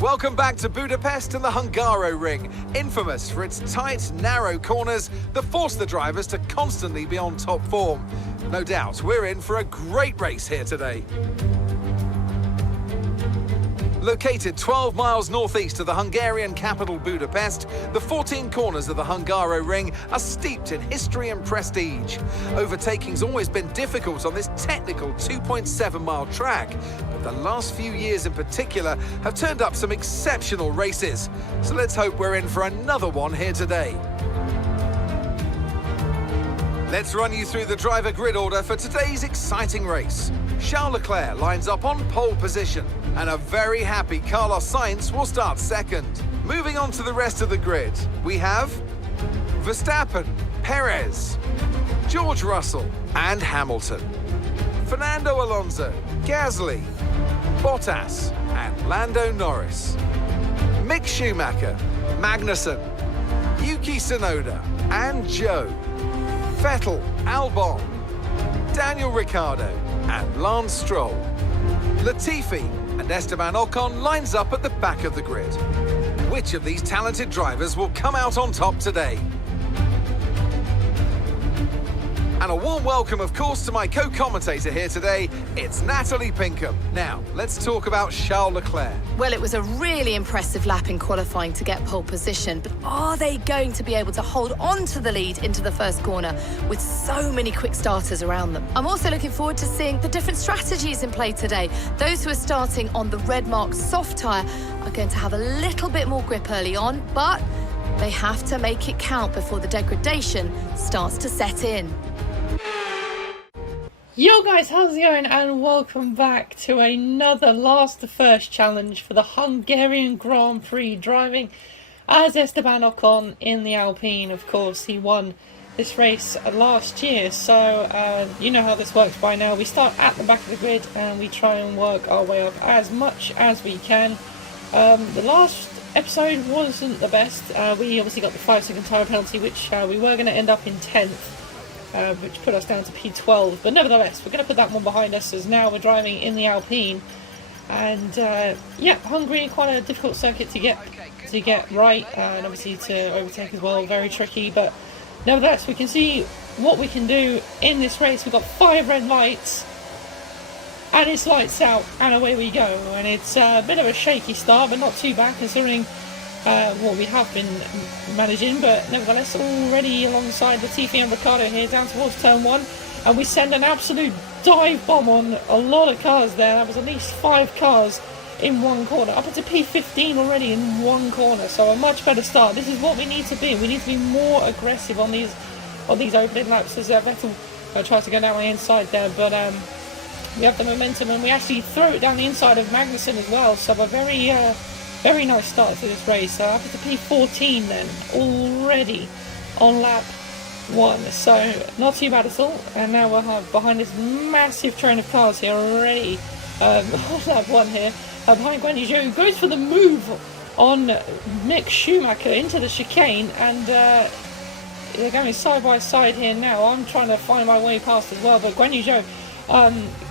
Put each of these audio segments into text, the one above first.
Welcome back to Budapest and the Hungaroring, infamous for its tight, narrow corners that force the drivers to constantly be on top form. No doubt, we're in for a great race here today. Located 12 miles northeast of the Hungarian capital Budapest, the 14 corners of the Hungaroring are steeped in history and prestige. Overtaking's always been difficult on this technical 2.7-mile track, but the last few years in particular have turned up some exceptional races. So let's hope we're in for another one here today. Let's run you through the driver grid order for today's exciting race. Charles Leclerc lines up on pole position, and a very happy Carlos Sainz will start second. Moving on to the rest of the grid, we have Verstappen, Perez, George Russell and Hamilton, Fernando Alonso, Gasly, Bottas and Lando Norris, Mick Schumacher, Magnussen, Yuki Tsunoda and Joe, Vettel, Albon, Daniel Ricciardo and Lance Stroll. Latifi and Esteban Ocon lines up at the back of the grid. Which of these talented drivers will come out on top today? And a warm welcome, of course, to my co-commentator here today. It's Natalie Pinkham. Now, let's talk about Charles Leclerc. Well, it was a really impressive lap in qualifying to get pole position, but are they going to be able to hold on to the lead into the first corner with so many quick starters around them? I'm also looking forward to seeing the different strategies in play today. Those who are starting on the red mark soft tyre are going to have a little bit more grip early on, but they have to make it count before the degradation starts to set in. Yo guys, how's it going, and welcome back to another last to first challenge for the Hungarian Grand Prix, driving as Esteban Ocon in the Alpine. Of course, he won this race last year, so you know how this works by now. We start at the back of the grid and we try and work our way up as much as we can. The last episode wasn't the best. We obviously got the 5-second tyre penalty, which we were going to end up in 10th. Which put us down to P12, but nevertheless we're going to put that one behind us, as now we're driving in the Alpine. And yeah, Hungary, quite a difficult circuit to get right, and obviously to overtake as well, very tricky, but nevertheless we can see what we can do in this race. We've got 5 red lights and it's lights out and away we go, and it's a bit of a shaky start but not too bad considering what we have been managing, but nevertheless already alongside Latifi and Ricciardo here down towards turn 1, and we send an absolute dive bomb on a lot of cars there. That was at least 5 cars in one corner, up into P15 already in one corner, so a much better start. This is what we need to be. We need to be more aggressive on these opening laps, as Vettel tries to go down the inside there, but we have the momentum and we actually throw it down the inside of Magnussen as well, so a very nice start to this race. So up to P14 then, already on lap 1. So not too bad at all. And now we'll have behind this massive train of cars here already on lap 1 here. Behind Guan Yu Zhou, who goes for the move on Mick Schumacher into the chicane. And they're going side by side here now. I'm trying to find my way past as well. But Guan Yu Zhou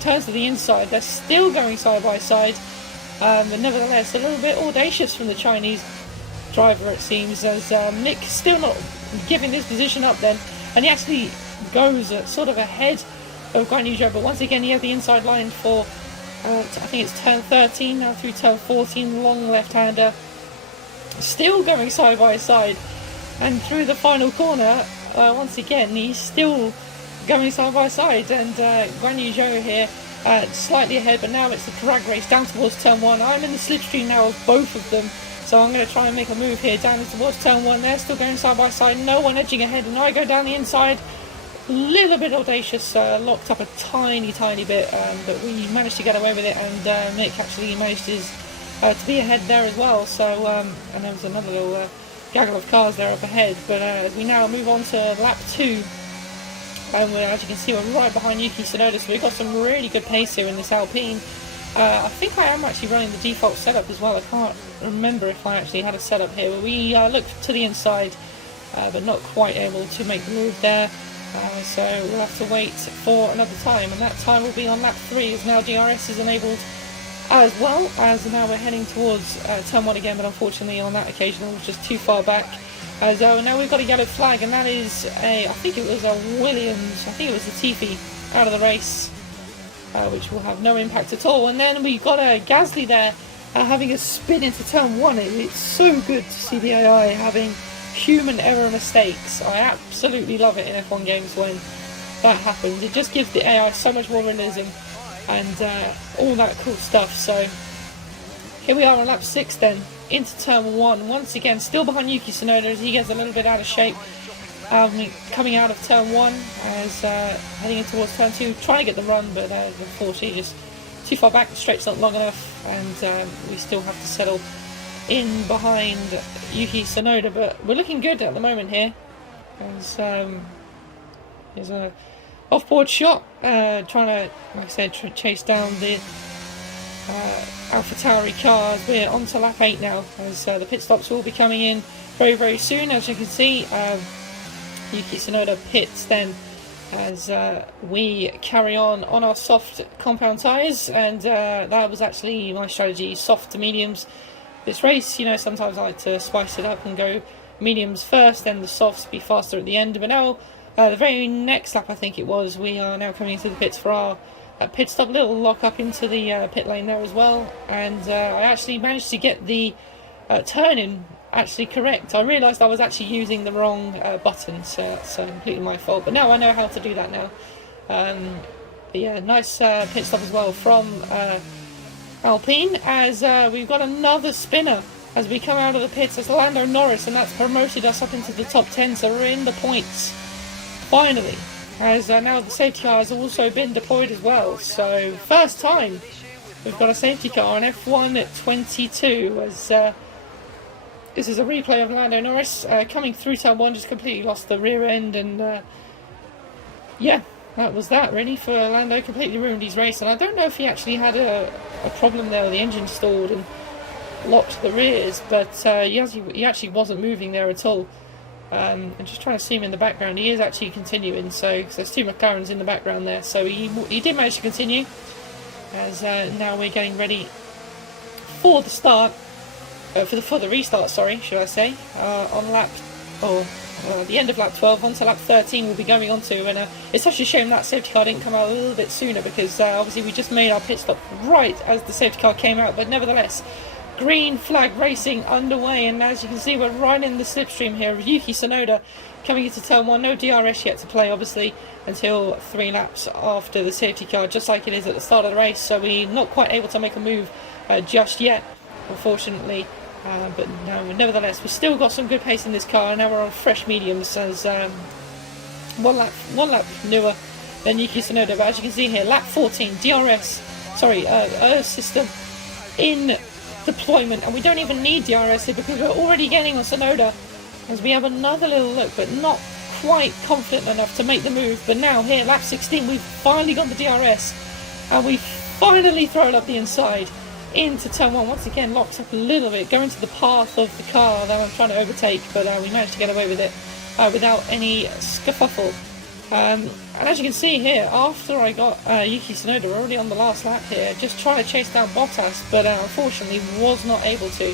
turns to the inside. They're still going side by side. But nevertheless, a little bit audacious from the Chinese driver, it seems, as Mick still not giving this position up then, and he actually goes sort of ahead of Guan Yu Zhou, but once again he has the inside line for I think it's turn 13 now through turn 14, long left-hander, still going side by side, and through the final corner once again he's still going side by side, and Guan Yu Zhou here slightly ahead, but now it's the drag race down towards turn 1. I'm in the slipstream now of both of them, so I'm going to try and make a move here down towards turn 1. They're still going side by side, no one edging ahead, and I go down the inside, a little bit audacious, locked up a tiny bit, but we managed to get away with it, and Mick actually managed to be ahead there as well. So and there was another little gaggle of cars there up ahead, but as we now move on to lap 2, and as you can see, we're right behind Yuki Tsunoda, so we've got some really good pace here in this Alpine. I think I am actually running the default setup as well. I can't remember if I actually had a setup here. But we looked to the inside, but not quite able to make the move there. So we'll have to wait for another time, and that time will be on lap 3, as now DRS is enabled as well, as now we're heading towards turn 1 again, but unfortunately on that occasion I was just too far back. As now we've got a yellow flag, and that is I think it was a Williams, I think it was a Tiffy out of the race, which will have no impact at all. And then we got a Gasly there having a spin into turn 1. It's so good to see the AI having human error mistakes. I absolutely love it in F1 games when that happens. It just gives the AI so much more realism and all that cool stuff. So here we are on lap 6 then, into turn 1. Once again, still behind Yuki Tsunoda as he gets a little bit out of shape. Coming out of turn 1 as heading in towards turn 2, trying to get the run, but unfortunately just too far back. The straight's not long enough, and we still have to settle in behind Yuki Tsunoda. But we're looking good at the moment here. As there's a off-board shot, trying to, like I said, chase down the AlphaTauri car. As we're on to lap 8 now, as the pit stops will be coming in very, very soon. As you can see, Yuki Tsunoda pits then as we carry on our soft compound tyres, and that was actually my strategy, soft to mediums this race. You know, sometimes I like to spice it up and go mediums first, then the softs, be faster at the end. But now, the very next lap I think it was, we are now coming into the pits for our pit stop. Little lock up into the pit lane there as well, and I actually managed to get the turn in actually correct. I realised I was actually using the wrong button, so it's completely my fault, but now I know how to do that now. But yeah, nice pit stop as well from Alpine, as we've got another spinner as we come out of the pits. It's Lando Norris, and that's promoted us up into the top 10, so we're in the points finally, as now the safety car has also been deployed as well. So first time we've got a safety car on F1 at 22, as this is a replay of Lando Norris coming through turn 1, just completely lost the rear end, and yeah, that was that really for Lando. Completely ruined his race, and I don't know if he actually had a problem there with the engine stalled and locked the rears, but he actually wasn't moving there at all. I'm just trying to see him in the background. He is actually continuing, so there's two McLarens in the background there, so he did manage to continue, as now we're getting ready for the start. For the restart, sorry, should I say, on the end of lap 12, onto lap 13 we'll be going on to, and it's such a shame that safety car didn't come out a little bit sooner, because obviously we just made our pit stop right as the safety car came out. But nevertheless, green flag racing underway, and as you can see, we're right in the slipstream here of Yuki Tsunoda coming into turn 1. No DRS yet to play, obviously, until 3 laps after the safety car, just like it is at the start of the race, so we're not quite able to make a move just yet, unfortunately. But no, nevertheless, we've still got some good pace in this car, and now we're on fresh mediums, as one lap newer than Yuki Tsunoda. But as you can see here, lap 14, DRS system in deployment, and we don't even need DRS here because we're already getting on Tsunoda, as we have another little look, but not quite confident enough to make the move. But now here, lap 16, we've finally got the DRS, and we finally throw it up the inside into turn 1. Once again, locked up a little bit, going to the path of the car that I'm trying to overtake, but we managed to get away with it without any scuffle. And as you can see here, after I got Yuki Tsunoda, we're already on the last lap here, just trying to chase down Bottas, but unfortunately was not able to.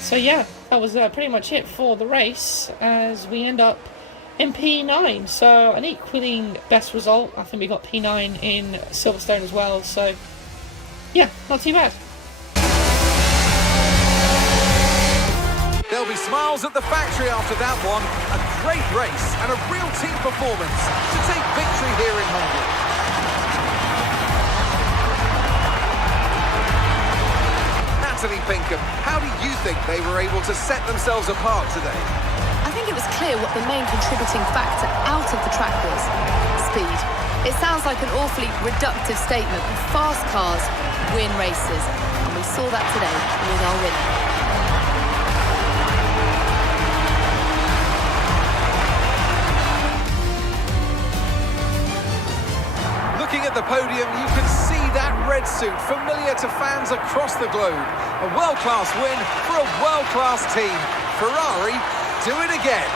So yeah, that was pretty much it for the race, as we end up in P9. So an equaling best result. I think we got P9 in Silverstone as well, so yeah, not too bad. There'll be smiles at the factory after that one. A great race and a real team performance to take victory here in Hungary. Natalie Pinkham, how do you think they were able to set themselves apart today? I think it was clear what the main contributing factor out of the track was: speed. It sounds like an awfully reductive statement, but fast cars win races, and we saw that today with our winner. Looking at the podium, you can see that red suit familiar to fans across the globe. A world-class win for a world-class team. Ferrari do it again.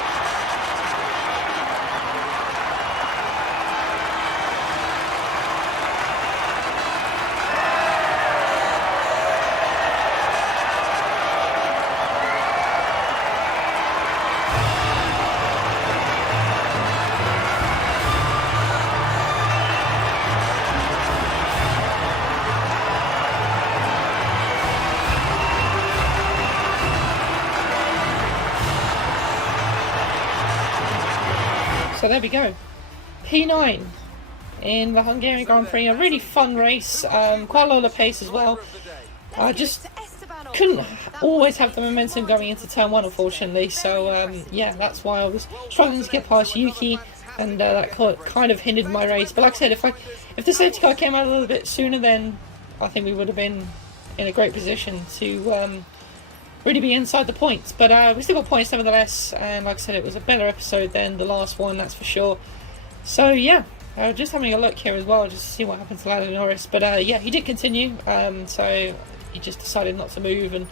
So there we go. P9 in the Hungarian Grand Prix. A really fun race. Quite a lot of pace as well. I just couldn't always have the momentum going into turn 1, unfortunately. So yeah, that's why I was struggling to get past Yuki, and that kind of hindered my race. But like I said, if the safety car came out a little bit sooner, then I think we would have been in a great position to really be inside the points. But we still got points nevertheless, and like I said, it was a better episode than the last one, that's for sure. So yeah, just having a look here as well, just to see what happened to Lando Norris. But yeah, he did continue, so he just decided not to move and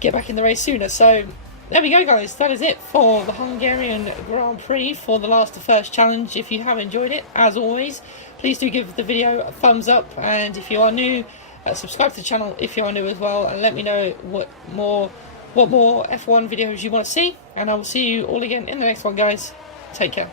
get back in the race sooner. So there we go, guys. That is it for the Hungarian Grand Prix for the last to first challenge. If you have enjoyed it, as always, please do give the video a thumbs up, and if you are new, subscribe to the channel if you are new as well, and let me know what more F1 videos you want to see, and I will see you all again in the next one, guys. Take care.